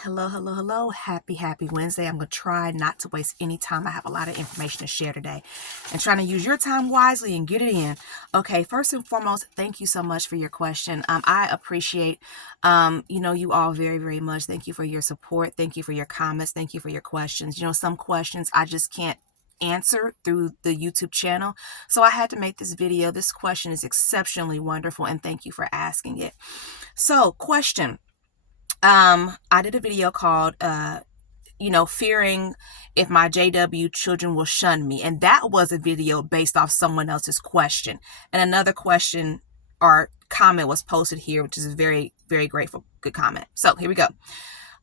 Hello, hello, hello. Happy Wednesday. I'm going to try not to waste any time. I have a lot of information to share today and trying to use your time wisely and get it in. Okay, first and foremost, thank you so much for your question. I appreciate, you all very, very much. Thank you for your support. Thank you for your comments. Thank you for your questions. Some questions I just can't answer through the YouTube channel. So I had to make this video. This question is exceptionally wonderful and thank you for asking it. So question. I did a video called, fearing if my JW children will shun me. And that was a video based off someone else's question. And another question or comment was posted here, which is a very, very grateful, good comment. So here we go.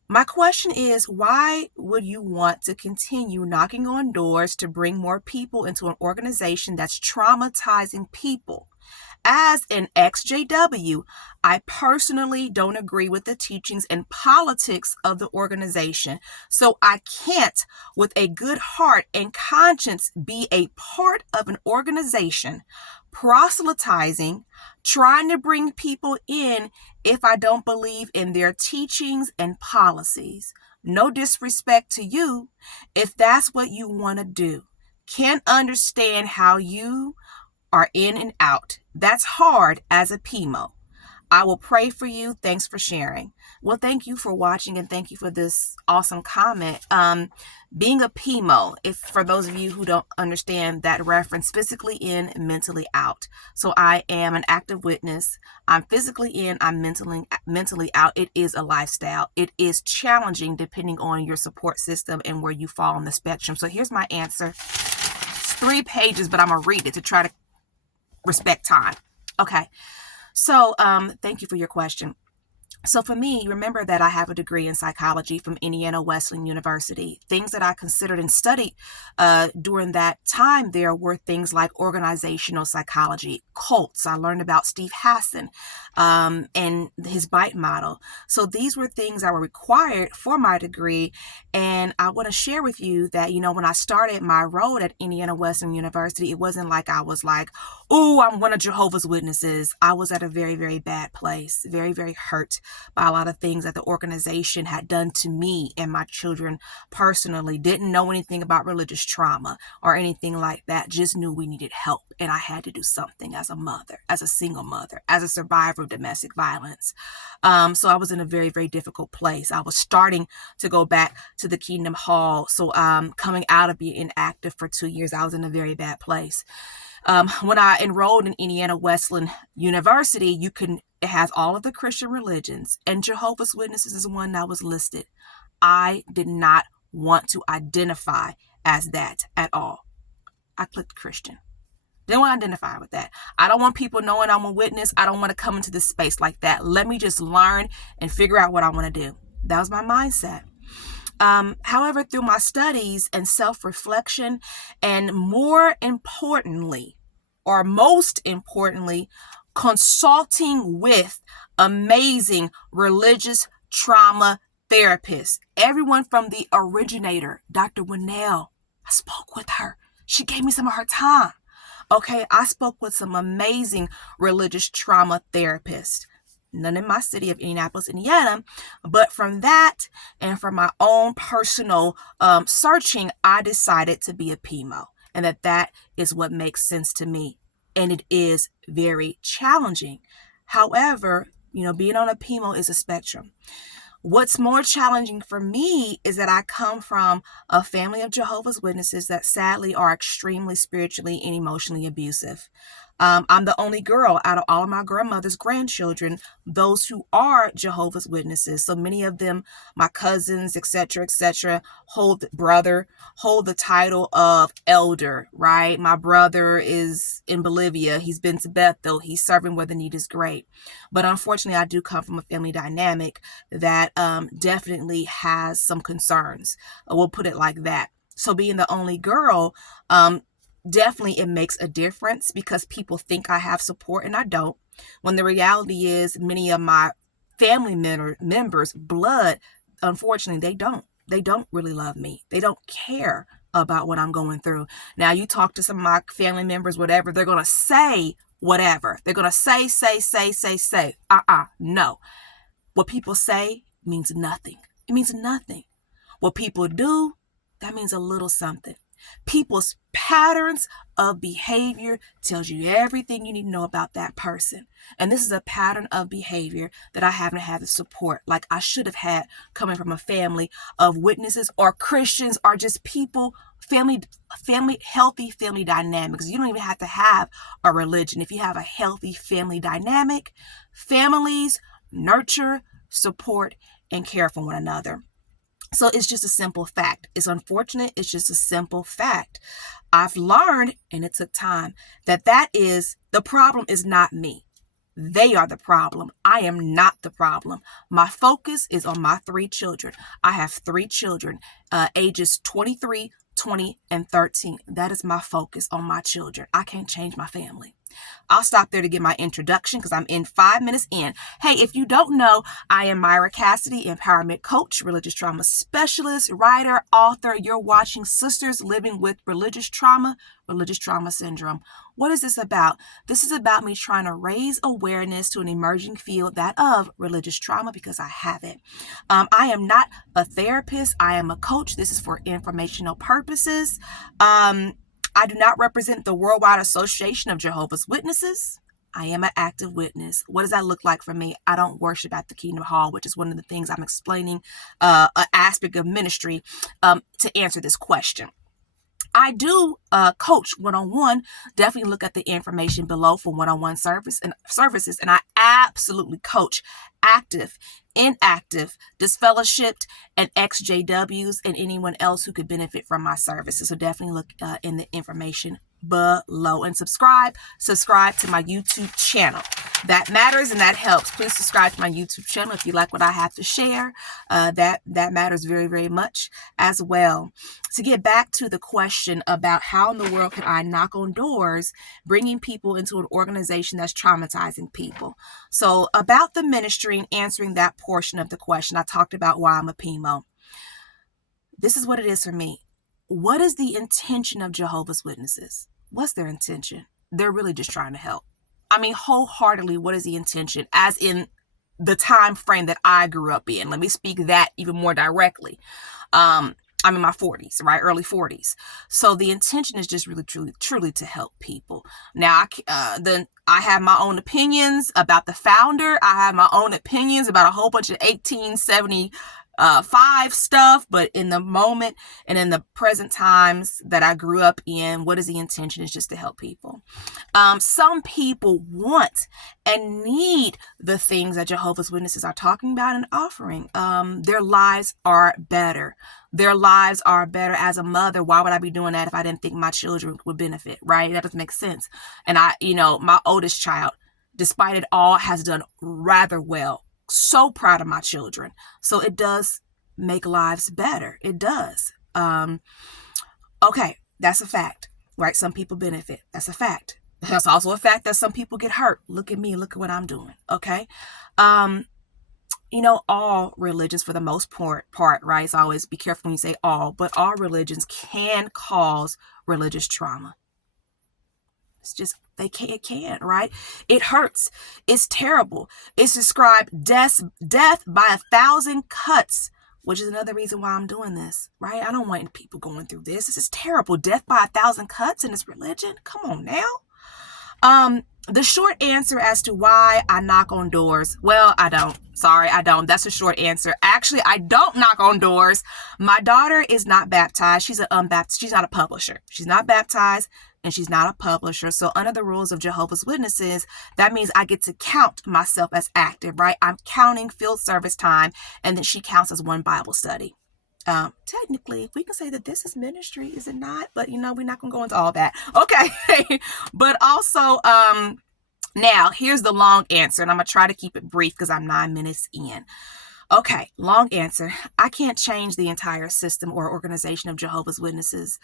My question is, why would you want to continue knocking on doors to bring more people into an organization that's traumatizing people? As an exJW, I personally don't agree with the teachings and politics of the organization, so I can't, with a good heart and conscience, be a part of an organization proselytizing, trying to bring people in if I don't believe in their teachings and policies. No disrespect to you if that's what you want to do. Can't understand how you are in and out. That's hard as a PMO. I will pray for you. Thanks for sharing. Well, thank you for watching and thank you for this awesome comment. Being a PMO, if for those of you who don't understand that reference, physically in, mentally out. So I am an active witness. I'm physically in, I'm mentally out. It is a lifestyle. It is challenging depending on your support system and where you fall on the spectrum. So here's my answer. It's 3 pages, but I'm going to read it to try to respect time. Okay. So, thank you for your question. So for me, remember that I have a degree in psychology from Indiana Wesleyan University. Things that I considered and studied during that time there were things like organizational psychology, cults. I learned about Steve Hassan and his BITE model. So these were things that were required for my degree. And I want to share with you that, when I started my road at Indiana Wesleyan University, it wasn't like I was like, oh, I'm one of Jehovah's Witnesses. I was at a very, very bad place, very, very hurt by a lot of things that the organization had done to me and my children personally. Didn't know anything about religious trauma or anything like that. Just knew we needed help. And I had to do something as a mother, as a single mother, as a survivor of domestic violence. So I was in a very, very difficult place. I was starting to go back to the Kingdom Hall. So coming out of being inactive for 2 years, I was in a very bad place. When I enrolled in Indiana Wesleyan University, it has all of the Christian religions, and Jehovah's Witnesses is one that was listed. I did not want to identify as that at all. I clicked Christian. Didn't want to identify with that. I don't want people knowing I'm a witness. I don't want to come into this space like that. Let me just learn and figure out what I want to do. That was my mindset. However, through my studies and self-reflection, and most importantly, consulting with amazing religious trauma therapists, everyone from the originator, Dr. Winnell, I spoke with her. She gave me some of her time. Okay, I spoke with some amazing religious trauma therapists. None in my city of Indianapolis, Indiana, but from that and from my own personal searching, I decided to be a PMO, and that is what makes sense to me. And it is very challenging. However, being on a PMO is a spectrum. What's more challenging for me is that I come from a family of Jehovah's Witnesses that sadly are extremely spiritually and emotionally abusive. I'm the only girl out of all of my grandmother's grandchildren, those who are Jehovah's Witnesses. So many of them, my cousins, etc., hold the title of elder, right? My brother is in Bolivia. He's been to Bethel. He's serving where the need is great. But unfortunately, I do come from a family dynamic that definitely has some concerns. We'll put it like that. So being the only girl, definitely it makes a difference because people think I have support and I don't. When the reality is many of my family members, blood, unfortunately, they don't. They don't really love me. They don't care about what I'm going through. Now, you talk to some of my family members, whatever, they're going to say whatever. They're going to say. No. What people say means nothing. It It means nothing. What people do, that means a little something. People's patterns of behavior tells you everything you need to know about that person. And this is a pattern of behavior that I haven't had the support like I should have had coming from a family of witnesses or Christians or just people, healthy family dynamics. You don't even have to have a religion. If you have a healthy family dynamic, families nurture, support, and care for one another. So it's just a simple fact. It's unfortunate. It's just a simple fact. I've learned, and it took time, that is the problem is not me. They are the problem. I am not the problem. My focus is on my 3 children. I have 3 children, ages 23, 20, and 13. That is my focus on my children. I can't change my family. I'll stop there to give my introduction because I'm in 5 minutes in. Hey, if you don't know, I am Myra Cassidy, empowerment coach, religious trauma specialist, writer, author. You're watching Sisters Living with Religious Trauma Syndrome. What is this about? This is about me trying to raise awareness to an emerging field, that of religious trauma, because I have it. I am not a therapist. I am a coach. This is for informational purposes. I do not represent the Worldwide Association of Jehovah's Witnesses. I am an active witness. What does that look like for me? I don't worship at the Kingdom Hall, which is one of the things I'm explaining, an aspect of ministry to answer this question. I do coach one-on-one. Definitely look at the information below for one-on-one services. And I absolutely coach active, inactive, disfellowshipped, and exJWs, and anyone else who could benefit from my services. So definitely look in the information below and subscribe to my YouTube channel. That matters and that helps. Please subscribe to my YouTube channel if you like what I have to share. That matters very, very much as well. To get back to the question about how in the world can I knock on doors, bringing people into an organization that's traumatizing people. So about the ministry and answering that portion of the question, I talked about why I'm a PMO. This is what it is for me. What is the intention of Jehovah's Witnesses? What's their intention? They're really just trying to help. I mean, wholeheartedly, what is the intention? As in the time frame that I grew up in. Let me speak that even more directly. I'm in my 40s, right? Early 40s. So the intention is just really, truly to help people. Now, I have my own opinions about the founder. I have my own opinions about a whole bunch of 1875 stuff, but in the moment and in the present times that I grew up in, what is the intention? Is just to help people. Some people want and need the things that Jehovah's Witnesses are talking about and offering. Their lives are better. Their lives are better. As a mother, why would I be doing that if I didn't think my children would benefit, right? That doesn't make sense. And my oldest child, despite it all, has done rather well. So proud of my children. So it does make lives better. It does. Okay, that's a fact, right? Some people benefit. That's a fact. That's also a fact that some people get hurt. Look at me. Look at what I'm doing. Okay. All religions for the most part, right? It's always be careful when you say all, but all religions can cause religious trauma. It's just, it can, right? It hurts. It's terrible. It's described death by 1,000 cuts, which is another reason why I'm doing this, right? I don't want people going through this. This is terrible. Death by 1,000 cuts in this religion. Come on now. The short answer as to why I knock on doors. Well, I don't. Sorry, I don't. That's a short answer. Actually, I don't knock on doors. My daughter is not baptized. She's she's not a publisher. She's not baptized and she's not a publisher. So under the rules of Jehovah's Witnesses, that means I get to count myself as active, right? I'm counting field service time, and then she counts as one Bible study. Technically, we can say that this is ministry, is it not? But we're not gonna go into all that. Okay. But also, now here's the long answer, and I'm gonna try to keep it brief because I'm 9 minutes in. Okay, long answer. I can't change the entire system or organization of Jehovah's Witnesses.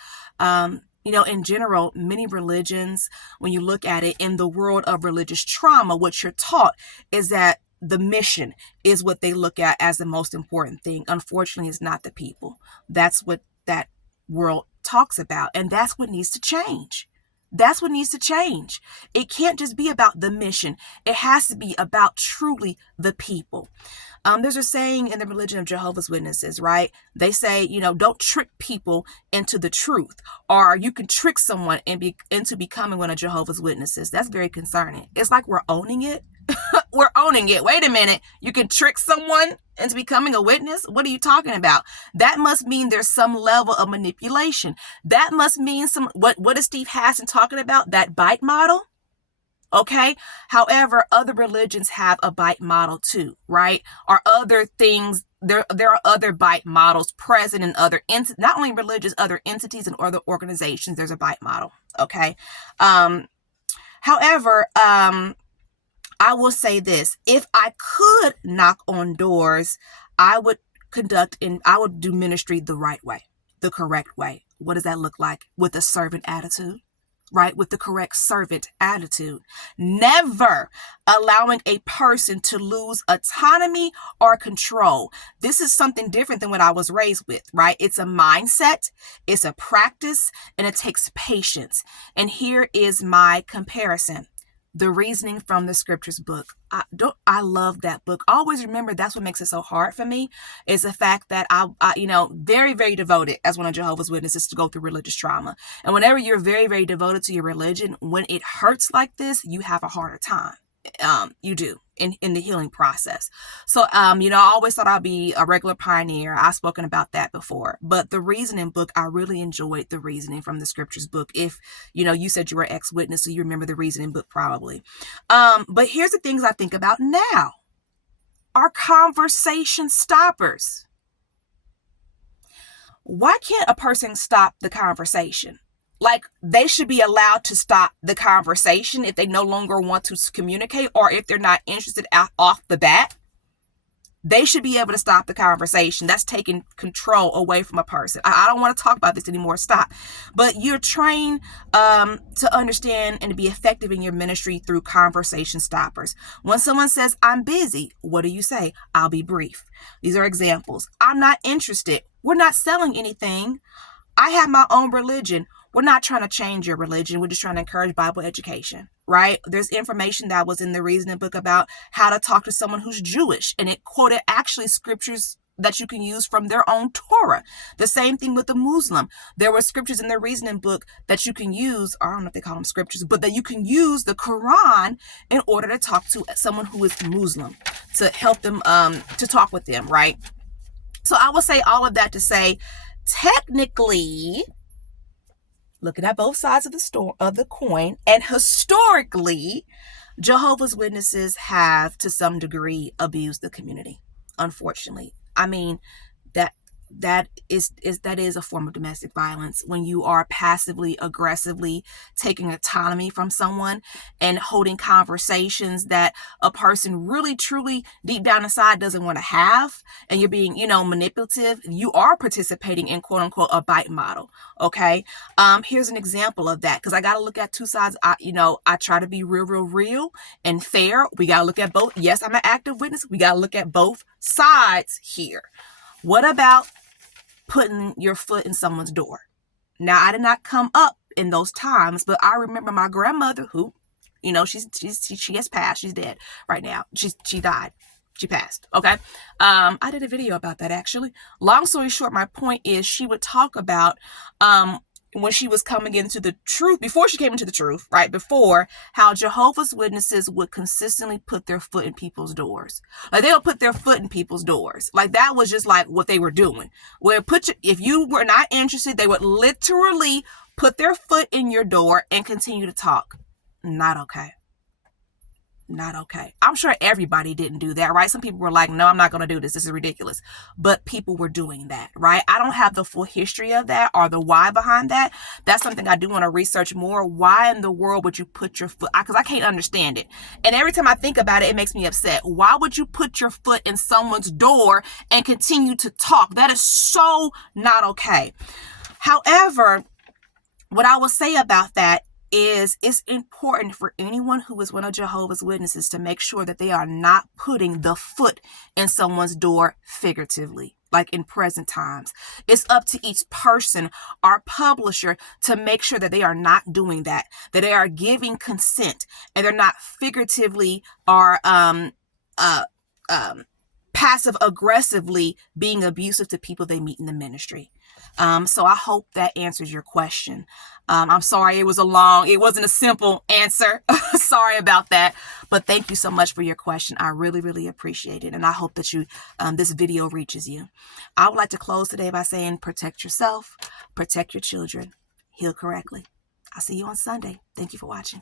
In general, many religions, when you look at it in the world of religious trauma, what you're taught is that the mission is what they look at as the most important thing. Unfortunately, it's not the people. That's what that world talks about. And that's what needs to change. That's what needs to change. It can't just be about the mission. It has to be about truly the people. There's a saying in the religion of Jehovah's Witnesses, right? They say, don't trick people into the truth, or you can trick someone into becoming one of Jehovah's Witnesses. That's very concerning. It's like we're owning it. We're owning it. Wait a minute. You can trick someone into becoming a witness? What are you talking about? That must mean there's some level of manipulation. That must mean what is Steve Hassan talking about? That bite model? Okay. However, other religions have a bite model too, right? Or other things. There are other bite models present in other not only religious, other entities and other organizations. There's a bite model. Okay. However, I will say this: if I could knock on doors, I would do ministry the right way, the correct way. What does that look like? With a servant attitude. Right? With the correct servant attitude. Never allowing a person to lose autonomy or control. This is something different than what I was raised with, right? It's a mindset, it's a practice, and it takes patience. And here is my comparison. The Reasoning from the Scriptures book. I love that book. Always remember, that's what makes it so hard for me, is the fact that I very, very devoted as one of Jehovah's Witnesses to go through religious trauma. And whenever you're very, very devoted to your religion, when it hurts like this, you have a harder time. You do in the healing process. So, I always thought I'd be a regular pioneer. I've spoken about that before, but the Reasoning book, I really enjoyed the Reasoning from the Scriptures book. If, you said you were ex-witness, so you remember the Reasoning book probably. But here's the things I think about now. Our conversation stoppers. Why can't a person stop the conversation? Like, they should be allowed to stop the conversation if they no longer want to communicate, or if they're not interested off the bat. They should be able to stop the conversation. That's taking control away from a person. I don't want to talk about this anymore. Stop. But you're trained to understand and to be effective in your ministry through conversation stoppers. When someone says, "I'm busy," what do you say? "I'll be brief." These are examples. "I'm not interested." We're not selling anything. "I have my own religion." We're not trying to change your religion. We're just trying to encourage Bible education, right? There's information that was in the Reasoning book about how to talk to someone who's Jewish, and it quoted actually scriptures that you can use from their own Torah. The same thing with the Muslim. There were scriptures in the Reasoning book that you can use, or I don't know if they call them scriptures, but that you can use the Quran in order to talk to someone who is Muslim, to help them, to talk with them, right? So I would say all of that to say, technically, looking at both sides of the coin, and historically, Jehovah's Witnesses have to some degree abused the community. Unfortunately, I mean, that is a form of domestic violence when you are passively aggressively taking autonomy from someone and holding conversations that a person really truly deep down inside doesn't want to have, and you're being manipulative. You are participating in quote unquote a bite model. Okay, here's an example of that, because I got to look at two sides. I try to be real and fair. We got to look at both. Yes, I'm an active witness. We got to look at both sides here. What about putting your foot in someone's door? Now, I did not come up in those times, but I remember my grandmother, who, she has passed. She's dead right now. She died. She passed. Okay. I did a video about that, actually. Long story short, my point is, she would talk about, when she was coming into the truth, before she came into the truth, right before, how Jehovah's Witnesses would consistently put their foot in people's doors. Like, they would put their foot in people's doors. Like, that was just like what they were doing. If you were not interested, they would literally put their foot in your door and continue to talk. Not okay. Not okay. I'm sure everybody didn't do that, right? Some people were like, "No, I'm not going to do this. This is ridiculous." But people were doing that, right? I don't have the full history of that or the why behind that. That's something I do want to research more. Why in the world would you put your foot? Because I can't understand it. And every time I think about it, it makes me upset. Why would you put your foot in someone's door and continue to talk? That is so not okay. However, what I will say about that is, it's important for anyone who is one of Jehovah's Witnesses to make sure that they are not putting the foot in someone's door figuratively, like in present times. It's up to each person or publisher to make sure that they are not doing that they are giving consent, and they're not figuratively or passive aggressively being abusive to people they meet in the ministry. So I hope that answers your question. I'm sorry it wasn't a simple answer. Sorry about that. But thank you so much for your question. I really, really appreciate it. And I hope that this video reaches you. I would like to close today by saying, protect yourself, protect your children, heal correctly. I'll see you on Sunday. Thank you for watching.